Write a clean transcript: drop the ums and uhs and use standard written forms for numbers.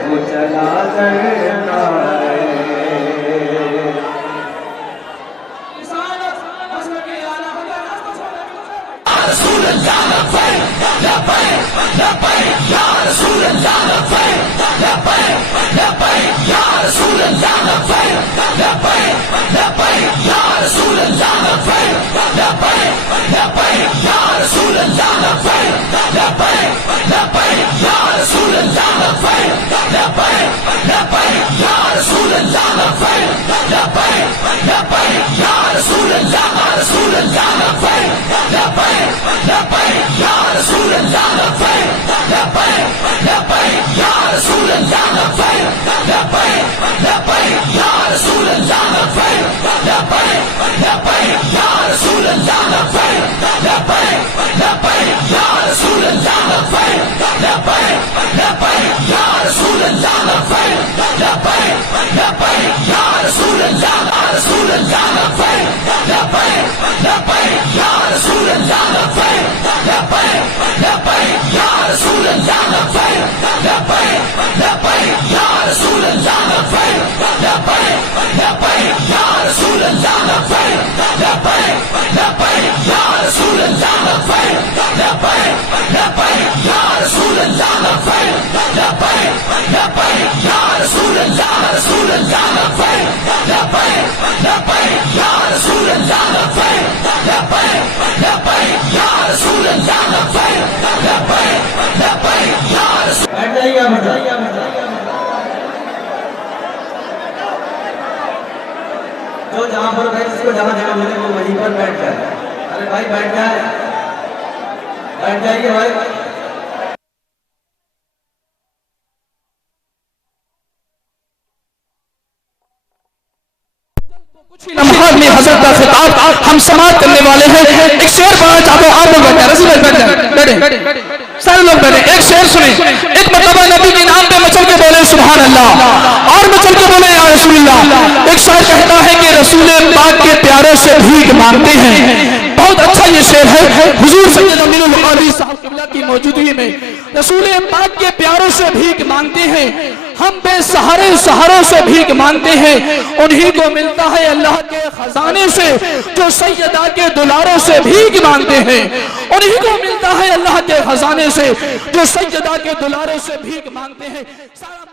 वो चला करता है। जो जहां पर बैठ, जिसको जहां जगह मिले वो वहीं पर बैठ जाए। अरे भाई बैठ जाए, बैठ जाइए भाई। कुछ ही लम्हात में हज़रत का खिताब हम समाप्त करने वाले हैं। एक शेर पढ़ना चाहता हूँ, आप लोग बैठे, रसूल बैठे, सारे लोग बैठे। एक शेर सुने। एक मरतबा नबी के नाम पे मचल के बोले सुभान अल्लाह, और मचल के बोले या रसूलल्लाह। एक शायर कहता है कि रसूल पाक के प्यारों से भीख मांगते हैं। बहुत अच्छा ये शेर है। हुजूर सैयद अमीनुल बुखारी साहब क़िबला की मौजूदगी में रसूल पाक के प्यारों से भीख मांगते हैं। हम बेसहारे सहारों से भीख मांगते हैं। उन्हीं को मिलता है अल्लाह के खजाने से जो सैयदा के दुलारों से भीख मांगते हैं। उन्हीं को मिलता है अल्लाह के खजाने से जो सैयदा के दुलारों से भीख मांगते हैं। सारा